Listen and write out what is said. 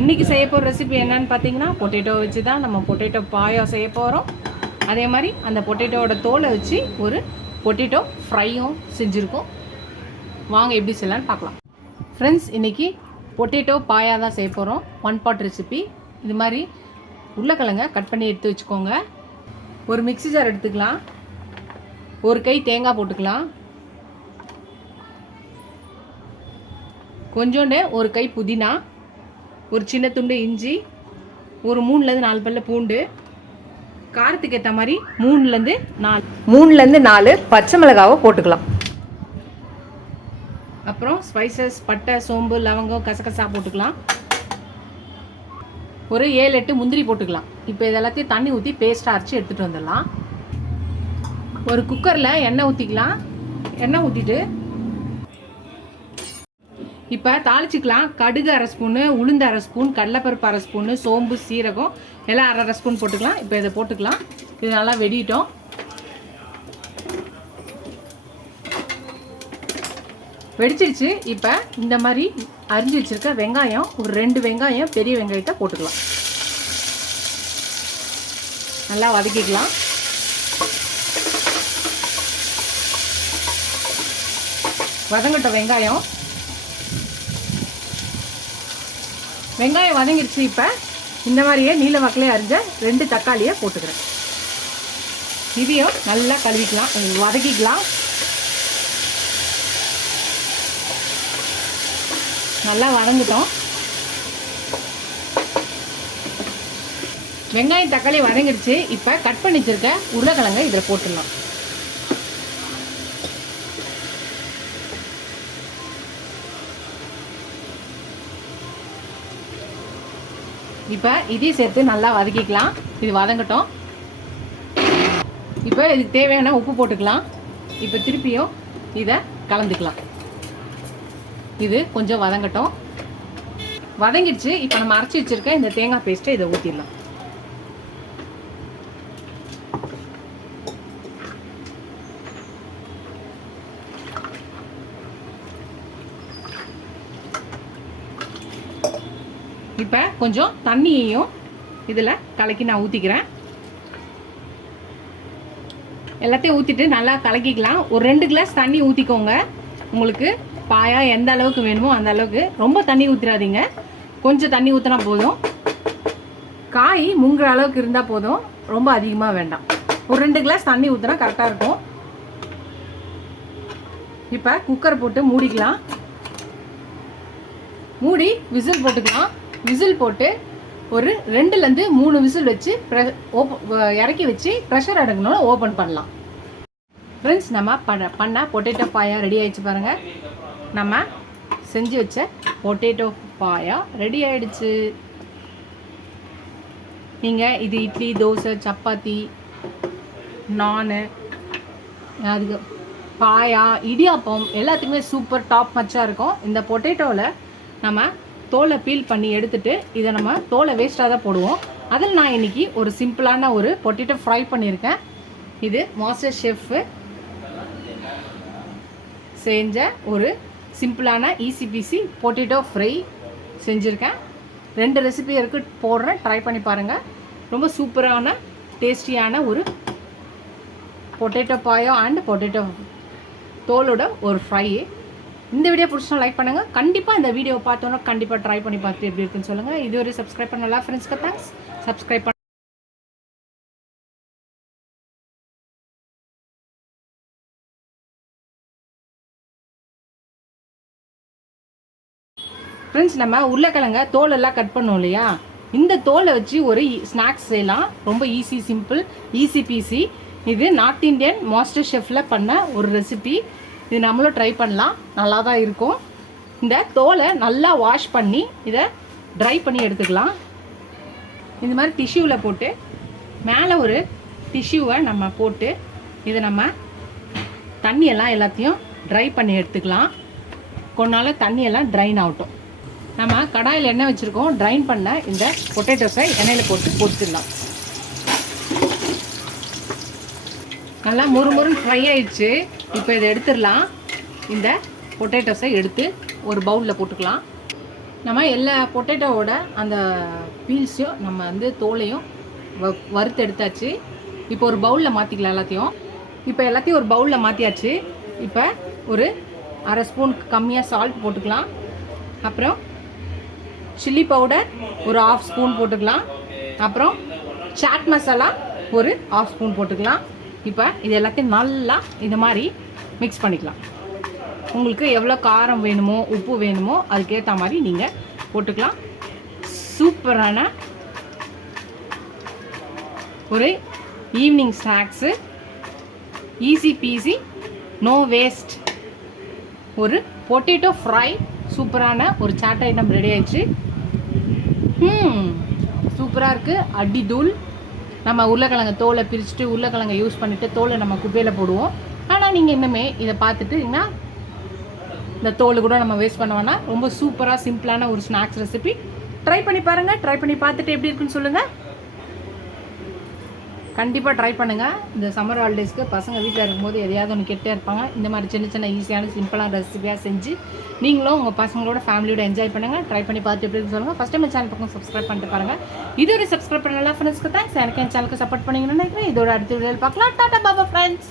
இன்றைக்கி செய்ய போகிற ரெசிபி என்னன்னு பார்த்தீங்கன்னா, பொட்டேட்டோ வச்சு தான் நம்ம பொட்டேட்டோ பாயா செய்ய போகிறோம். அதே மாதிரி அந்த பொட்டேட்டோவோட தோலை வச்சு ஒரு பொட்டேட்டோ ஃப்ரையும் செஞ்சுருக்கோம். வாங்க எப்படி செய்யலான்னு பார்க்கலாம். ஃப்ரெண்ட்ஸ், இன்றைக்கி பொட்டேட்டோ பாயா தான் செய்ய போகிறோம். 1 pot ரெசிபி. இது மாதிரி உருளைக்கிழங்க கட் பண்ணி எடுத்து வச்சுக்கோங்க. ஒரு மிக்ஸி ஜார் எடுத்துக்கலாம். ஒரு கை தேங்காய் போட்டுக்கலாம். கொஞ்சோண்டு ஒரு கை புதினா, ஒரு சின்ன துண்டு இஞ்சி, ஒரு 3-4 பல்லு பூண்டு, காரத்துக்கு ஏற்ற மாதிரி 3-4 பச்சை மிளகாவை போட்டுக்கலாம். அப்புறம் ஸ்பைசஸ் பட்டை, சோம்பு, லவங்கம், கசகசா போட்டுக்கலாம். ஒரு 7-8 முந்திரி போட்டுக்கலாம். இப்போ இதெல்லாத்தையும் தண்ணி ஊற்றி பேஸ்ட்டாக அரைச்சி எடுத்துகிட்டு வந்துடலாம். ஒரு குக்கரில் எண்ணெய் ஊற்றிக்கலாம். எண்ணெய் ஊற்றிட்டு இப்போ தாளிச்சிக்கலாம். கடுகு 1/2 ஸ்பூனு, உளுந்து 1/2 ஸ்பூன், கடலைப்பருப்பு 1/2 ஸ்பூனு, சோம்பு, சீரகம் எல்லாம் 1/2 ஸ்பூன் போட்டுக்கலாம். இப்போ இதை போட்டுக்கலாம். இது நல்லா வெடிட்டோம். வெடிச்சிருச்சு. இப்போ இந்த மாதிரி அரிஞ்சு வச்சுருக்க வெங்காயம், ஒரு 2 வெங்காயம், பெரிய வெங்காயத்தை போட்டுக்கலாம். நல்லா வதக்கிக்கலாம். வதங்கட்டும் வெங்காயம். வெங்காயம் வதங்கிடுச்சு. இப்போ இந்த மாதிரியே நீல வாக்கிலே அரிஞ்ச 2 தக்காளியை போட்டுக்கிறேன். இதையும் நல்லா கழுவிக்கலாம், வதக்கிக்கலாம். நல்லா வதங்கிட்டோம். வெங்காயம் தக்காளி வதங்கிடுச்சு. இப்போ கட் பண்ணி வச்சிருக்க உருளைக்கிழங்க இதில் போட்டுடலாம். இப்போ இதையும் சேர்த்து நல்லா வதக்கிக்கலாம். இது வதங்கட்டும். இப்போ இதுக்கு தேவையான உப்பு போட்டுக்கலாம். இப்போ திருப்பியும் இதை கலந்துக்கலாம். இது கொஞ்சம் வதங்கட்டும். வதங்கிடுச்சு. இப்போ நம்ம அரைச்சி வச்சுருக்க இந்த தேங்காய் பேஸ்ட்டை இதை ஊற்றிடலாம். இப்போ கொஞ்சம் தண்ணியையும் இதில் கலக்கி நான் ஊற்றிக்கிறேன். எல்லாத்தையும் ஊற்றிட்டு நல்லா கலக்கிக்கலாம். ஒரு 2 கிளாஸ் தண்ணி ஊற்றிக்கோங்க. உங்களுக்கு பாயா எந்த அளவுக்கு வேணுமோ அந்த அளவுக்கு. ரொம்ப தண்ணி ஊற்றிடாதீங்க, கொஞ்சம் தண்ணி ஊற்றினா போதும். காய் முங்குற அளவுக்கு இருந்தால் போதும், ரொம்ப அதிகமாக வேண்டாம். ஒரு 2 கிளாஸ் தண்ணி ஊற்றினா கரெக்டாக இருக்கும். இப்போ குக்கர் போட்டு மூடிக்கலாம். மூடி விசில் போட்டுக்கலாம். விசில் போட்டு ஒரு 2-3 விசில் வச்சு இறக்கி வச்சு ப்ரெஷர் அடங்கணும்னு ஓப்பன் பண்ணலாம். ஃப்ரெண்ட்ஸ், நம்ம பண்ண பொட்டேட்டோ பாயா ரெடி ஆகிடுச்சு பாருங்கள். நம்ம செஞ்சு வச்ச பொட்டேட்டோ பாயா ரெடி ஆகிடுச்சு. நீங்கள் இது இட்லி, தோசை, சப்பாத்தி, நானு, அதுக்கு பாயா, இடியாப்பம் எல்லாத்துக்குமே சூப்பர் டாப் மச்சாக இருக்கும். இந்த பொட்டேட்டோவில் நம்ம தோலை பீல் பண்ணி எடுத்துகிட்டு இதை நம்ம தோலை வேஸ்ட்டாக தான் போடுவோம். அதில் நான் இன்றைக்கி ஒரு சிம்பிளான ஒரு பொட்டேட்டோ ஃப்ரை பண்ணியிருக்கேன். இது மாஸ்டர் ஷெஃப்பு செஞ்ச ஒரு சிம்பிளான ஈஸி பொட்டேட்டோ ஃப்ரை செஞ்சுருக்கேன். 2 ரெசிபி இருக்குது, போடுறேன், ட்ரை பண்ணி பாருங்கள். ரொம்ப சூப்பரான டேஸ்டியான ஒரு பொட்டேட்டோ பாயா அண்ட் பொட்டேட்டோ தோலோட ஒரு ஃப்ரை. இந்த வீடியோ பிடிச்சா லைக் பண்ணுங்கள். கண்டிப்பாக இந்த வீடியோ பார்த்தோன்னா கண்டிப்பாக ட்ரை பண்ணி பார்த்துட்டு எப்படி இருக்குன்னு சொல்லுங்கள். இதுவரை சப்ஸ்கிரைப் பண்ணலாம் ஃப்ரெண்ட்ஸ்க்கு தேங்க்ஸ். சப்ஸ்கிரைப் பண்ண ஃப்ரெண்ட்ஸ், நம்ம உருளைக்கிழங்க தோலெல்லாம் கட் பண்ணோம் இல்லையா, இந்த தோலை வச்சு ஒரு ஸ்நாக்ஸ் செய்யலாம். ரொம்ப ஈஸி, சிம்பிள், ஈஸி பீஸி. இது நார்த் இந்தியன் மாஸ்டர் ஷெஃப்பில் பண்ண ஒரு ரெசிபி. இது நம்மளும் ட்ரை பண்ணலாம், நல்லா தான் இருக்கும். இந்த தோலை நல்லா வாஷ் பண்ணி இதை ட்ரை பண்ணி எடுத்துக்கலாம். இந்த மாதிரி டிஷ்யூவில் போட்டு மேலே ஒரு டிஷ்யூவை நம்ம போட்டு இதை நம்ம தண்ணியெல்லாம் எல்லாத்தையும் ட்ரை பண்ணி எடுத்துக்கலாம். கொஞ்ச நாள் தண்ணியெல்லாம் ட்ரைன் ஆகட்டும். நம்ம கடாயில் எண்ணெய் வச்சுருக்கோம். ட்ரைன் பண்ண இந்த பொட்டேட்டோஸை எண்ணெயில் போட்டு பொரிச்சிடலாம். நல்லா முறுமுறுன்னு ஃப்ரை ஆயிடுச்சு. இப்போ இதை எடுத்துடலாம். இந்த பொட்டேட்டோஸை எடுத்து ஒரு பவுலில் போட்டுக்கலாம். நம்ம எல்லா பொட்டேட்டோவோட அந்த பீல்ஸையும் நம்ம வந்து தோலையும் வறுத்து எடுத்தாச்சு. இப்போ ஒரு பவுலில் மாற்றிக்கலாம் எல்லாத்தையும். இப்போ எல்லாத்தையும் ஒரு பவுலில் மாற்றியாச்சு. இப்போ ஒரு அரை ஸ்பூனுக்கு கம்மியாக சால்ட் போட்டுக்கலாம். அப்புறம் சில்லி பவுடர் ஒரு 1/2 ஸ்பூன் போட்டுக்கலாம். அப்புறம் சாட் மசாலா ஒரு 1/2 ஸ்பூன் போட்டுக்கலாம். இப்போ இது எல்லாத்தையும் நல்லா இது மாதிரி மிக்ஸ் பண்ணிக்கலாம். உங்களுக்கு எவ்வளோ காரம் வேணுமோ உப்பு வேணுமோ அதுக்கேற்ற மாதிரி நீங்கள் போட்டுக்கலாம். சூப்பரான ஒரு evening snacks, easy peasy, no waste, ஒரு பொட்டேட்டோ ஃப்ரை, சூப்பரான ஒரு சாட் ஐட்டம் ரெடி ஆயிடுச்சு. சூப்பராக இருக்குது. அடி தூள். நம்ம உருளைக்கிழங்கு தோலை பிரிச்சுட்டு உருளைக்கிழங்கை யூஸ் பண்ணிவிட்டு தோலை நம்ம குப்பையில் போடுவோம். ஆனால் நீங்கள் இன்னுமே இதை பார்த்துட்டு இந்த தோல் கூட நம்ம வேஸ்ட் பண்ண வேணாம். ரொம்ப சூப்பராக சிம்பிளான ஒரு ஸ்நாக்ஸ் ரெசிபி. ட்ரை பண்ணி பாருங்கள். ட்ரை பண்ணி பார்த்துட்டு எப்படி இருக்குன்னு சொல்லுங்கள். கண்டிப்பாக ட்ரை பண்ணுங்கள். இந்த சம்மர் ஹாலிடேஸ்க்கு பசங்க வீட்டில் இருக்கும்போது எதையாவது ஒன்று கெட்டே இருப்பாங்க. இந்த மாதிரி சின்ன சின்ன ஈஸியான சிம்பிளான ரெசிபியாக செஞ்சு நீங்களும் உங்கள் பசங்களோட ஃபேமிலியோட என்ஜாய் பண்ணுங்கள். ட்ரை பண்ணி பார்த்துட்டு எப்படி இருக்குன்னு சொல்லுங்கள். ஃபஸ்ட் டைம் சேனல் பக்கம் சப்ஸ்கிரைப் பண்ணிட்டு பாருங்கள். இது ஒரு சப்ஸ்கிரைப் பண்ண எல்லா ஃப்ரெண்ட்ஸ்க்கு தேங்க்ஸ். எனக்கு என் சேனலுக்கு சப்போர்ட் பண்ணிங்கன்னு நினைக்கிறேன். இதோட அடுத்த வீடியோவில் பார்க்கலாம். டாடா பாபா ஃப்ரெண்ட்ஸ்.